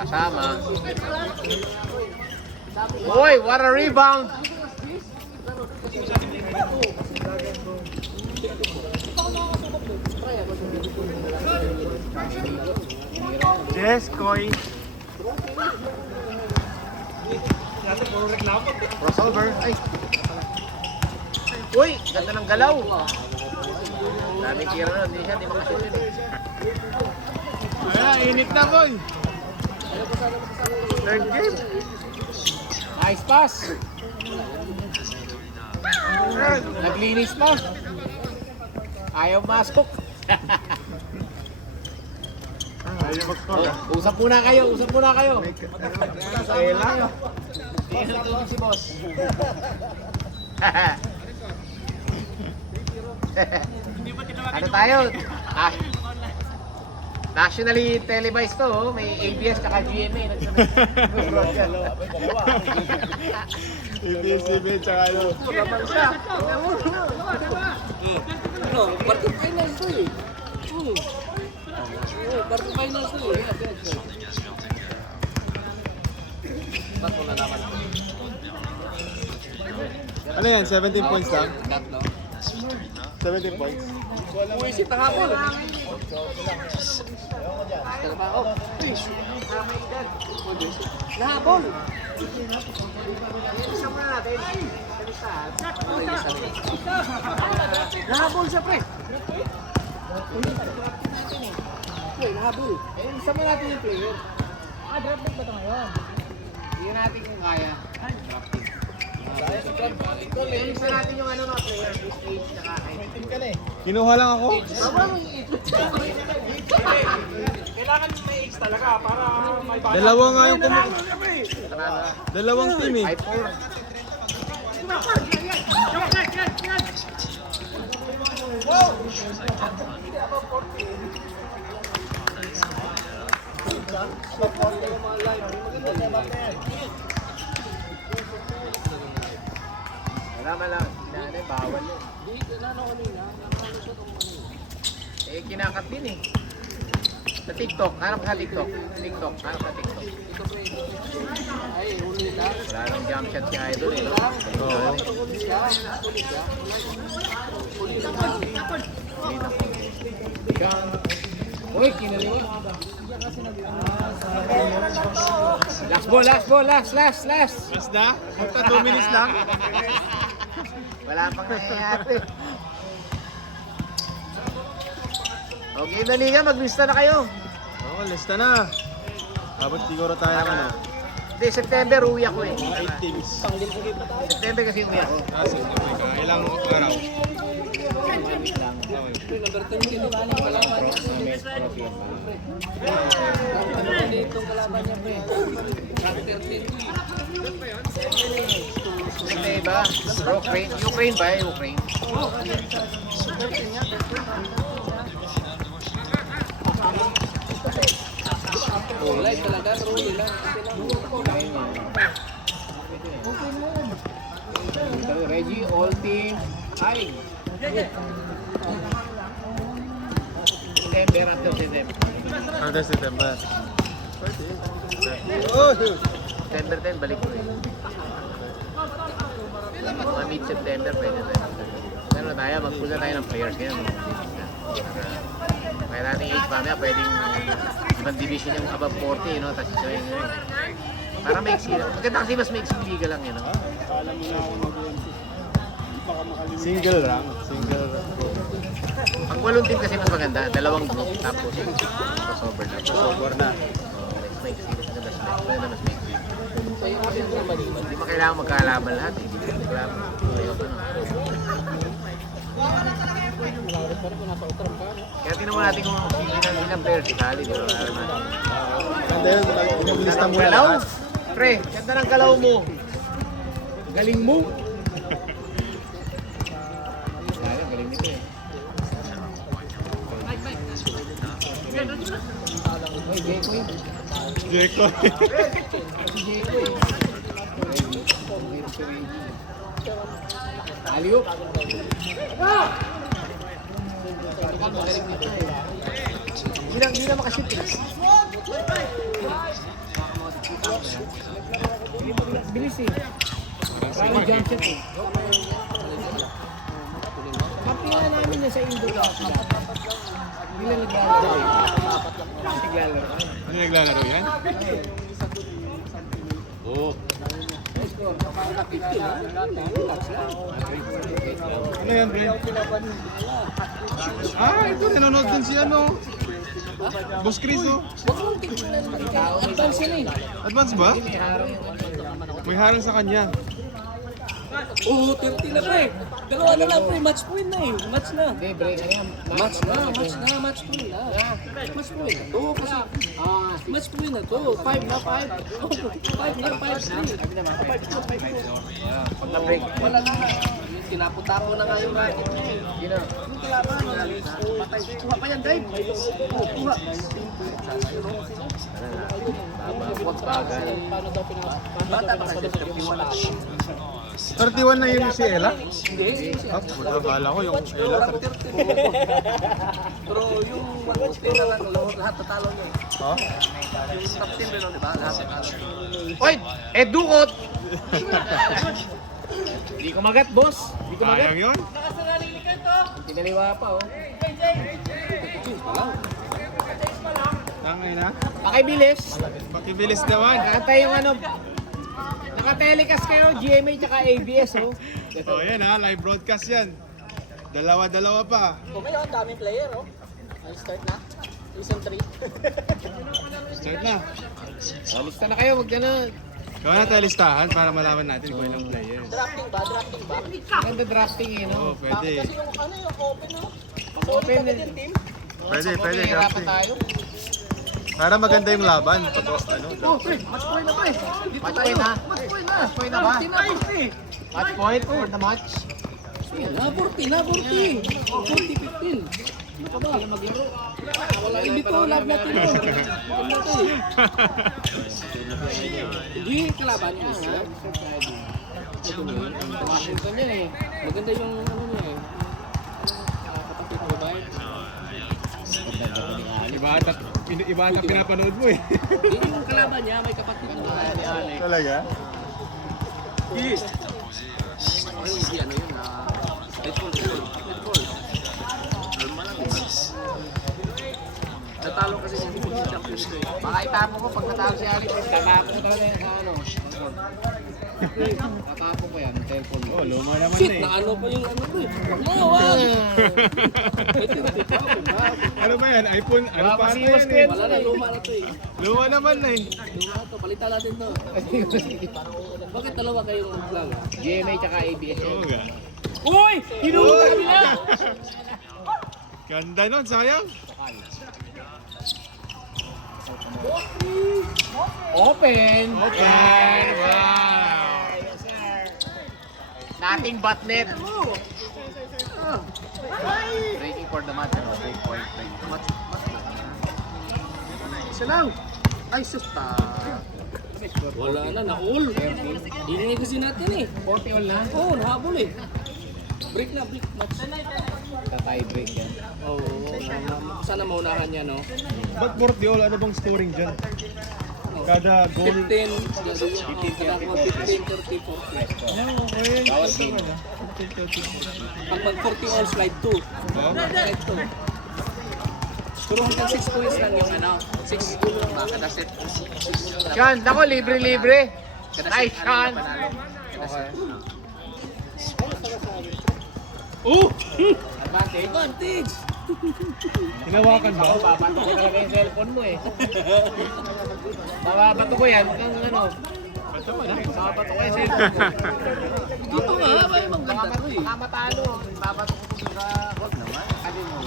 Kasama. Boy, what a rebound! Yes, Koy. Crossover. Ay. Uy, ganda ng galaw. Daming tira nun. Hindi siya, hindi makashoot yun eh. Wala, init na, boy. Third game. Nice pass. Naglinis na. Ayaw masok. Ayaw mag-score. Usap muna kayo, usap muna kayo. Kailan? Tinutulog si boss. Ano tayo? Ah, nationally televised to, oh. May ABS tsaka GMA. ABS-CBN tsaka ano. Quarter finals to eh. Quarter finals to eh. Bato na naman. Ano yan? 17 points lang? Tatlo. 17 points? Uwisit na hapon. Trabaho. Nahapon. Nahabol siya, pre. Nahabol. Isa mo natin yung player. Draft pick ba ito ngayon? Hindi natin kung kaya. Drafting. Isa natin yung ano mga player, his age tsaka height. Kinuha lang ako. Kailangan may age talaga para may bala. Dalawa nga yung dalawang team eh. Height 4. Wala lang, sinanay, bawal yun. Eh, kinakat din eh. Sa TikTok, hanap ka TikTok. TikTok, hanap ka TikTok. Ay, huli na. Wala nang jump shot si Idol eh. No? Oo. Uy, kinaliwa. Last ball, last ball, last. Last na? Magta 2 minutes lang? Wala pang nangyayari. Okay na liga, maglista na kayo. Oo, lista na. Dapat siguro tayo ng ano. Hindi, September uwi ako eh. 8 teams. September kasi uwi ako. Sige, ilang araw? Number 10 dito. Kalaban niya. Ano dito kalaban niya, pre? Number 13. Hindi ba? Ukraine. Ukraine ba? Ukraine. Ulay talaga, ruli lang. Reggie, all team. Ay. September until September. Under September. Oh! September 10, balik ko eh. Mga mid-September, pwede tayo. Ano tayo, magpula tayo ng players ngayon. Kaya natin age mamaya, pwedeng ibang division yung above 40, no? Tapos ito yun. Para may exceed. Maganda kasi mas may exceed liga lang yun, no? Single rank. Single rank. Pag walong team kasi mas maganda, dalawang group, tapos crossover na. Sober na. May exceed, mas may exceed. Hindi mo kailangan magkalaban lahat, eh. Hindi mo magkalaban. Ayaw pa, no? Kaya tinawa natin kung ilang players isali, di ba? Ganda yun, mag-lista Ganda ng muna galaw. lahat. Pre, ganda ng galaw mo. Galing mo. Ayun, galing nito eh. Oy, Jekoy. Jeko. Si Jekoy. Aliop. Magaling nito eh. Hindi na makashoot eh. Bilis eh. Parang jump shot eh. Kapila namin na sa Indo. Hindi na naglalaro eh. Naglalaro. Ano naglalaro yan? Oo. Ano yan, Bre? Ah, ito. Nanonood din si ano. Boss Chris, oh. Advance yun eh. Advance ba? May harang sa kanya. Oo, 30 na pre. Dalawa na lang pre, match point na eh. Match na. Hindi, break na yan. Match point na. Match point na. Oo, kasi match point na to. 5 na 5. 5 na 5. Pag na-break. Wala na. Tinapo-tapo na nga yung racket niya eh. Yun na. Yung kalaban, patay. Kuha pa yan, Dave. Kuha. Huwag bagal. Bata pa kasi 31 na yung si Ella? Hindi. Ah, puta, bala ko yung Ella. Pero yung 150 na lang, lahat tatalo niya eh. Ha? Yung top 10 rin, di ba? Lahat tatalo. Oy! Dukot! Hindi ko magat, boss. Hindi ko magat. Ayang yun? Tinaliwa pa, oh. Tangay na. Pakibilis. Pakibilis naman. Nakantay yung ano. Naka-telecast kayo, GMA tsaka ABS, oh. Oh, yan ha. Live broadcast yan. Dalawa-dalawa pa. Kung ngayon, daming player, oh. I'll start na. Season 3. Start na. Lista na kayo, wag na. Gawa na tayo listahan para malaman natin kung ilang players. Drafting ba? Ganda drafting, eh, Oo, no? pwede. Kasi yung ano, yung open, no? Open, Yung team. Pwede, pwede. Mahirapan Drafting. tayo. Para maganda yung laban. Pag, ano, Match point na, pre. Match point na. Match point na. Match point na ba? Match point for the match. Na, 40. 40-15. Ano ka ba? Wala, hindi to love natin to. Maganda to eh. Hindi kalaban niya. Washington yan, eh. Maganda yung ano niya eh. Kapatid mo ba? Iba ata pinapanood mo eh. Hindi yung kalaban niya, may kapatid mo ba? Talaga? Hindi ano yun Red Bull. Normal lang yun. Natalo kasi siya sa Champions League. Baka itapo ko pag natalo si Alex. Tatapo ko talaga yung ano. Tatapo ko yan, telephone mo. Oh, luma naman Shit, eh. na ano pa yung ano ko eh. Wag! Ano ba yan? iPhone? Ano Wala pa pa si yan Mas eh? Wala na, luma na to eh. Luma naman na eh. Luma to, palitan natin to. Bakit dalawa kayong lang? GMA tsaka ABS. Oo nga. Uy! Hinuhulog nila! Ganda nun, sayang. Open! Open! Wow! Nothing but net. Breaking for the match. Break point. Isa lang! Ay, susta! Wala na, na-all. Hindi kasi natin eh. 40 all na. Oo, nahabol eh. Break na, break. Match. Tie break yan. Oo, sana maunahan niya, no? Ba't 40 all? Ano bang scoring dyan? Kada goal? 15, 30, 40. Okay. Bawat team. Pag mag 40 all, slide 2. Slide 2. Pero hanggang 6 points lang yung ano. 6 lang ba kada set? Sean, ako libre-libre. Nice, Sean. Okay. Oh! Advantage. Advantage! Hinawakan ba? Ako, babato ko talaga yung cellphone mo eh. Babato ko yan. Ang ano. Babato ko yung cellphone mo. Dito nga, may maganda to eh. Baka matalo. Babato ko ito sa... Huwag naman. Alin mo.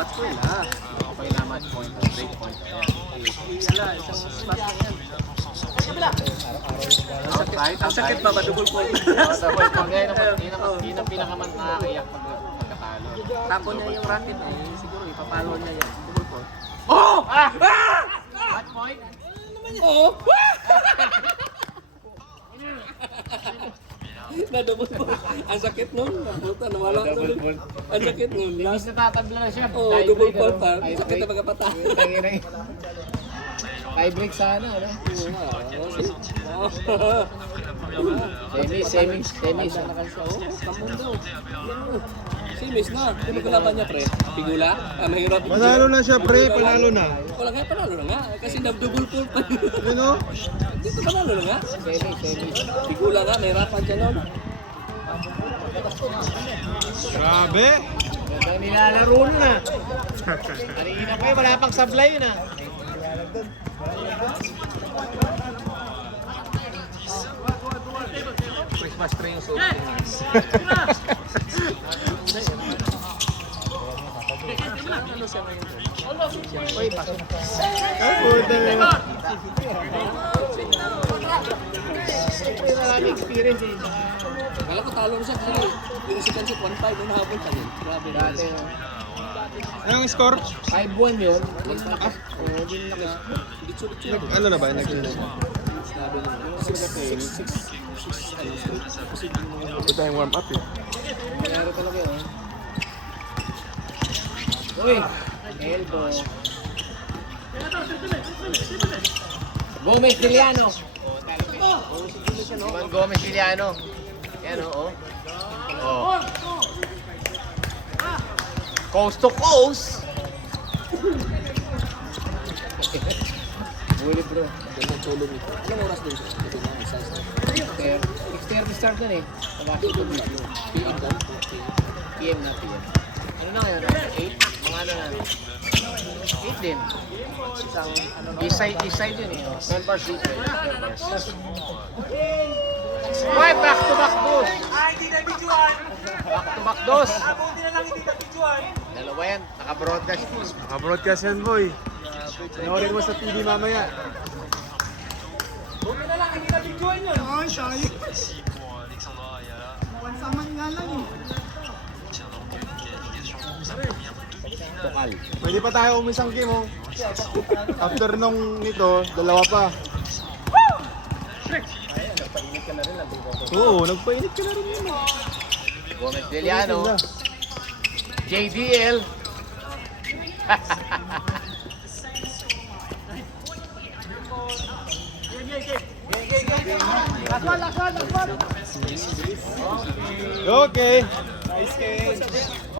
Match point na. Okay na, match point. Break point. Wala, isang spot yan. Outside. Ang sakit ba ba? Double point. Double point. Yun ang pinakaman nakakayak pagkatalo. Tapo niya yung racket eh. Siguro ipapalo niya yan. Double point. Oh! Ah! Match point? Oo! Na double fault. Ang sakit nun. Puta, nawala ko. Ang sakit nun. Mas natatabla na siya. Oh, double fault pa. Ang sakit na magkapata. Tie break sana, ano? Semis. Kamon daw. Semis na. Sino kalaban niya, pre? Pigula? Mahirap. Manalo na siya, pre. Panalo na. Wala nga, panalo na nga. Kasi double fault pa. Ano? Dito panalo na nga. Semis. Pigula nga, mahirapan siya nun. Grabe. Ganda nilalaro na. Kanina pa wala pang sablay yun ah. Christmas tree yung suot. Uy, pasok. Uy, marami experience eh. Kala ko talo na siya kasi yung second set 1-5 nung nahabol pa yun. Grabe. Dati no. Anong score? 5-1 yun. Hindi na Ano na ba? Nag-ano? Ito tayong warm up eh. Meron talaga yun. Uy! Elbow. Gomez Villano. Ivan Gomez Villano. Yan o. Oh. Coast to coast. Huli bro. Gandang tulong ito. Anong oras din siya? 6:30 start na eh. Sa basketball. PM daw. PM na PM. Ano na ngayon? 8? Mga ano na? 8 din. Isang ano na? East side yun eh. 12 bars each. Why? Back to back dos. Ay, hindi na videoan. Back to back dos. Abuti na lang hindi na videoan. Dalawa yan. Naka-broadcast. Naka-broadcast yan, boy. Panoorin mo sa TV mamaya. Buti na lang hindi na videoan yun. Ay, sayang. Wansaman nga lang eh. Tukal. Pwede pa tayo umisang game, oh. After nung nito, dalawa pa. Oo, nagpainit ka na rin yun. Gomez Villano. JDL. Okay.